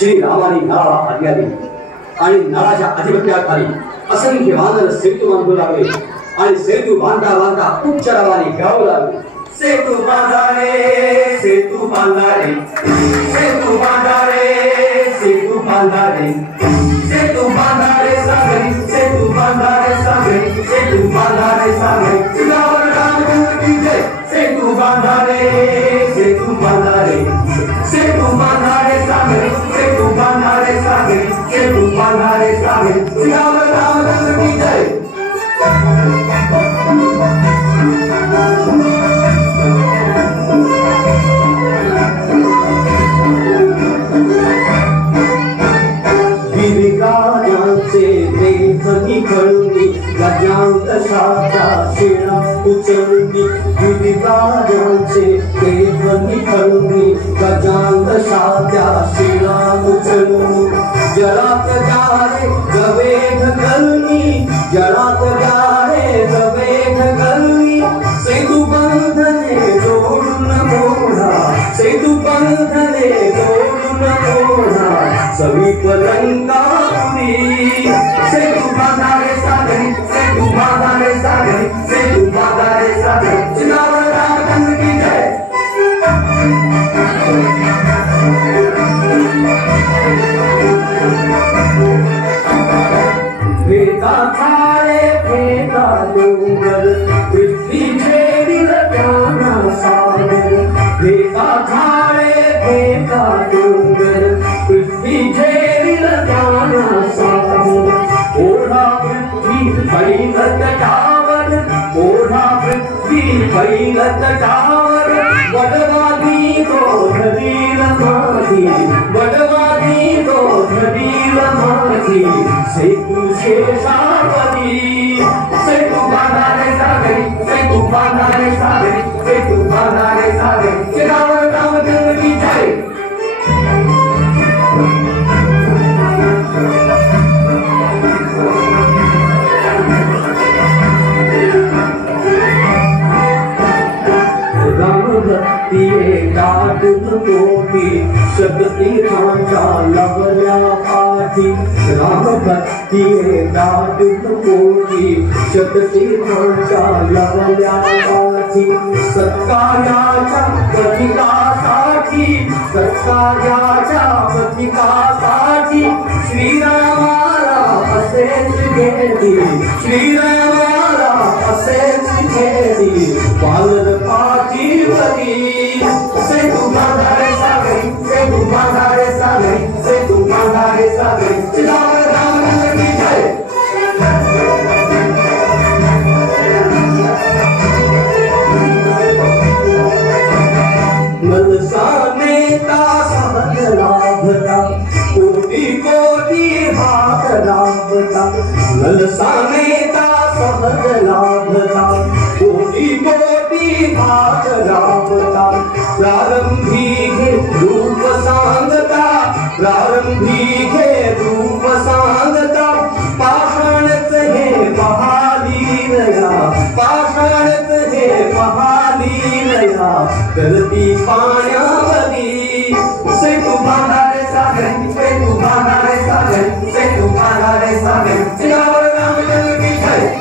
श्रीरामाने नळाला आज्ञा दिली आणि नळाच्या अधिपत्याखाली असंख्य वानर सेतू बांधू लागले आणि सेतू बांधता बांधता उच्च रावाने गाऊ लागले, सेतू बांधा रे सेतू बांधा रे, सेतू बांधा रे सेतू बांधा रे, सेतू बांधा रे सागरी, सेतू बांधा रे सागरी, सेतू बांधा रे सागरी, सियावर रामचंद्र की जय। सेतू बांधा रे सेतू बांधा रे, सेतू बांधा रे सागरी, सेतू बांधा रे सागरी, सेतू बांधा रे सागरी, सियावर रामचंद्र की जय। गजांत शाखा शिळा उचलली, गिरिराजांचे देवनी खळुनी गजांत शाखा शिळा उचलली, जळात जारे जवेग गलनी, जळात जारे जवेग गलनी, सेतू बंधने जोडून मोढा, सेतू बंधने जोडून मोढा, समीप लंकापुरी, सेतू बांधा रे सागरी, सेतू बांधा रे सागरी, सेतू बांधा रे सागरी, सियावर रामचंद्र की जय। फेका थाळे फेका डोंगर, पृथ्वी छेडिल ज्ञाना सागर, फेका थाळे फेका डोंगर, पृथ्वी छेडिल ज्ञाना सागर, ओढा पृथ्वी पैलत टावर, ओढा पृथ्वी पैलत टावर, वडवादी गोधरील माझी, वडवादी गोधरील माझी, सेतू शेषावती, सेतू बांधा रे सागरी, सेतू बांधा रे सागरी, सेतू बांधा रे सागरी, सियावर रामचंद्र की जय। कोटी शक्तीचा लवल्या पाठी, राम भक्ती दाटून कोटी शक्तीचा लवल्या पाठी, सत्कार्याच्या पथिकासाठी, सत्कार्याच्या पथिकासाठी, श्रीरामाला असेच घेती, श्रीरामाला असेच घेती, वानर पाठीवरी, सेतू बांधा रे सागरी, सेतू बांधा रे सागरी, सेतू बांधा रे सागरी, सियावर रामचंद्र की जय। मनसा नेता सहज लाभता, कोटी कोटी हात लाभता, मनसा नेता सहज लाभता, कोटी कोटी हात लाभता, प्रारंभी घे रूप सांगता, प्रारंभी घे रूप सांगता, पाषाणच हे महालीलया, पाषाणच हे महालीलया, करती पाण्यावरी, सेतू बांधा रे सागरी, सेतू बांधा रे सागरी, सेतू बांधा रे सागरी, सियावर रामचंद्र की जय।